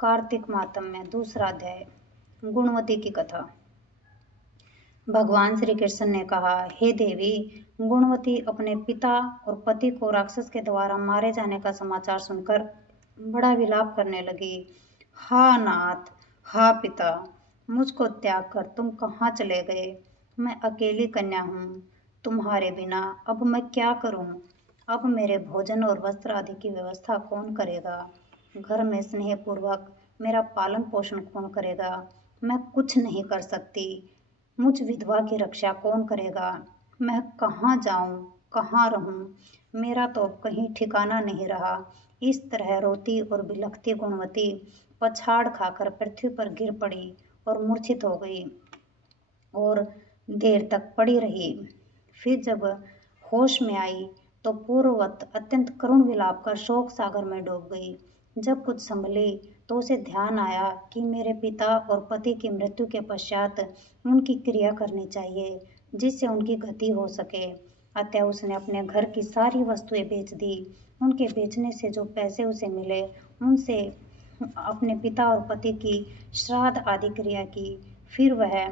कार्तिक मातम्य दूसरा अध्याय। गुणवती की कथा। भगवान श्री कृष्ण ने कहा, हे देवी, गुणवती अपने पिता और पति को राक्षस के द्वारा मारे जाने का समाचार सुनकर बड़ा विलाप करने लगी। हा नाथ, हा पिता, मुझको त्याग कर तुम कहाँ चले गए? मैं अकेली कन्या हूँ, तुम्हारे बिना अब मैं क्या करूँ? अब मेरे भोजन और वस्त्र आदि की व्यवस्था कौन करेगा? घर में स्नेहपूर्वक मेरा पालन पोषण कौन करेगा? मैं कुछ नहीं कर सकती। मुझ विधवा की रक्षा कौन करेगा? मैं कहाँ जाऊँ, कहाँ रहूँ? मेरा तो अब कहीं ठिकाना नहीं रहा। इस तरह रोती और बिलखती गुणवती पछाड़ खाकर पृथ्वी पर गिर पड़ी और मूर्छित हो गई और देर तक पड़ी रही। फिर जब होश में आई तो पूर्ववत अत्यंत करुण विलाप कर शोक सागर में डूब गई। जब कुछ संभली तो उसे ध्यान आया कि मेरे पिता और पति की मृत्यु के पश्चात उनकी क्रिया करनी चाहिए जिससे उनकी गति हो सके। अतः उसने अपने घर की सारी वस्तुएं बेच दी। उनके बेचने से जो पैसे उसे मिले उनसे अपने पिता और पति की श्राद्ध आदि क्रिया की। फिर वह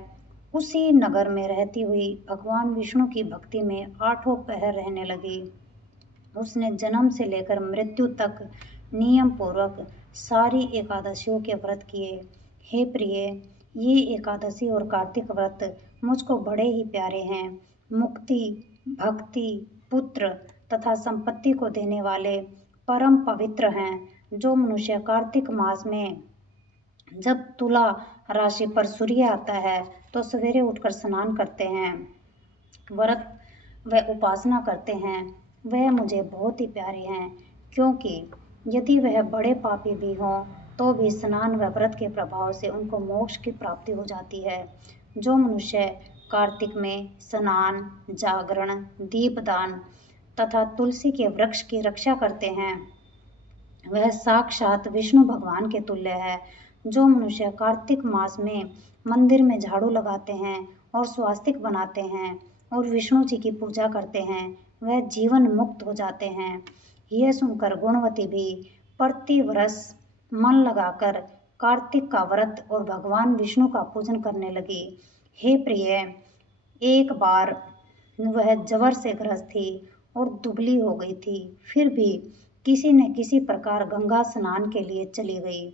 उसी नगर में रहती हुई भगवान विष्णु की भक्ति में 8 पहर रहने लगी। उसने जन्म से लेकर मृत्यु तक नियम पूर्वक सारी एकादशियों के व्रत किए। हे प्रिय, ये एकादशी और कार्तिक व्रत मुझको बड़े ही प्यारे हैं। मुक्ति, भक्ति, पुत्र तथा संपत्ति को देने वाले परम पवित्र हैं। जो मनुष्य कार्तिक मास में जब तुला राशि पर सूर्य आता है तो सवेरे उठकर स्नान करते हैं, व्रत व उपासना करते हैं, वह मुझे बहुत ही प्यारे हैं, क्योंकि यदि वह बड़े पापी भी हों तो भी स्नान व व्रत के प्रभाव से उनको मोक्ष की प्राप्ति हो जाती है। जो मनुष्य कार्तिक में स्नान, जागरण, दीपदान तथा तुलसी के वृक्ष की रक्षा करते हैं, वह साक्षात विष्णु भगवान के तुल्य है। जो मनुष्य कार्तिक मास में मंदिर में झाड़ू लगाते हैं और स्वास्तिक बनाते हैं और विष्णु जी की पूजा करते हैं, वह जीवन मुक्त हो जाते हैं। यह सुनकर गुणवती भी प्रति वर्ष मन लगाकर कार्तिक का व्रत और भगवान विष्णु का पूजन करने लगी। हे प्रिय, एक बार वह जवर से ग्रस्त थी और दुबली हो गई थी, फिर भी किसी न किसी प्रकार गंगा स्नान के लिए चली गई।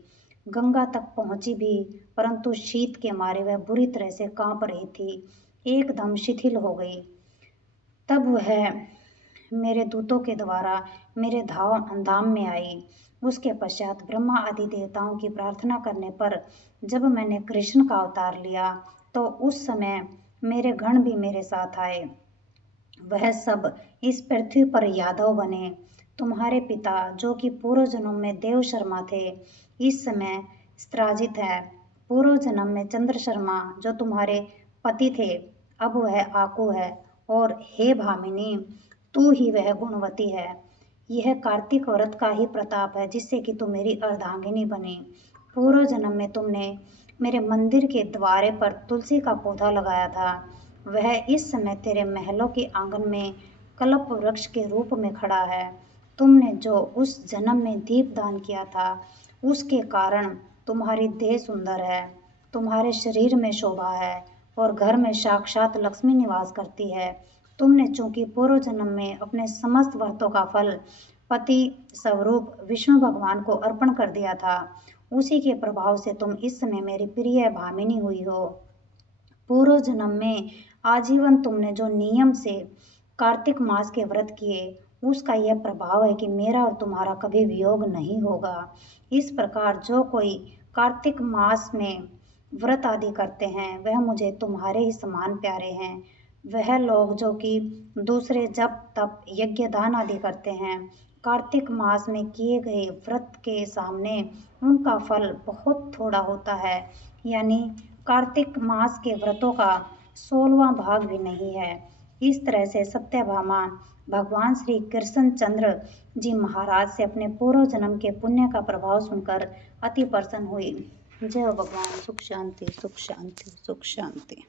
गंगा तक पहुंची भी, परंतु शीत के मारे वह बुरी तरह से कांप रही थी, एकदम शिथिल हो गई। तब वह मेरे दूतों के द्वारा मेरे धाम में आई। उसके पश्चात ब्रह्मा आदि देवताओं की प्रार्थना करने पर जब मैंने कृष्ण का अवतार लिया तो उस समय मेरे गण भी मेरे साथ आए। वह सब इस पृथ्वी पर यादव बने। तुम्हारे पिता, जो कि पूर्व जन्म में देव शर्मा थे, इस समय स्त्राजित है। पूर्व जन्म में चंद्र शर्मा, जो तुम्हारे पति थे, अब वह आकू है। और हे भामिनी, तू ही वह गुणवती है। यह कार्तिक व्रत का ही प्रताप है जिससे कि तू मेरी अर्धांगिनी बनी। पूर्व जन्म में तुमने मेरे मंदिर के द्वारे पर तुलसी का पौधा लगाया था। वह इस समय तेरे महलों के आंगन में कल्प वृक्ष के रूप में खड़ा है। तुमने जो उस जन्म में दीप दान किया था, उसके कारण तुम्हारी देह सुंदर है, तुम्हारे शरीर में शोभा है और घर में साक्षात लक्ष्मी निवास करती है। तुमने चूंकि पूर्व जन्म में अपने समस्त व्रतों का फल पति स्वरूप विष्णु भगवान को अर्पण कर दिया था, उसी के प्रभाव से तुम इस समय मेरी प्रिय भामिनी हुई हो। पूर्व जन्म में आजीवन तुमने जो नियम से कार्तिक मास के व्रत किए, उसका यह प्रभाव है कि मेरा और तुम्हारा कभी वियोग नहीं होगा। इस प्रकार जो कोई कार्तिक मास में व्रत आदि करते हैं, वह मुझे तुम्हारे ही समान प्यारे हैं। वह लोग जो कि दूसरे जप तप यज्ञ दान आदि करते हैं, कार्तिक मास में किए गए व्रत के सामने उनका फल बहुत थोड़ा होता है, यानी कार्तिक मास के व्रतों का 16वां भाग भी नहीं है। इस तरह से सत्यभामा भगवान श्री कृष्ण चंद्र जी महाराज से अपने पूर्व जन्म के पुण्य का प्रभाव सुनकर अति प्रसन्न हुई। जय हो भगवान। सुख शांति, सुख शांति, सुख शांति।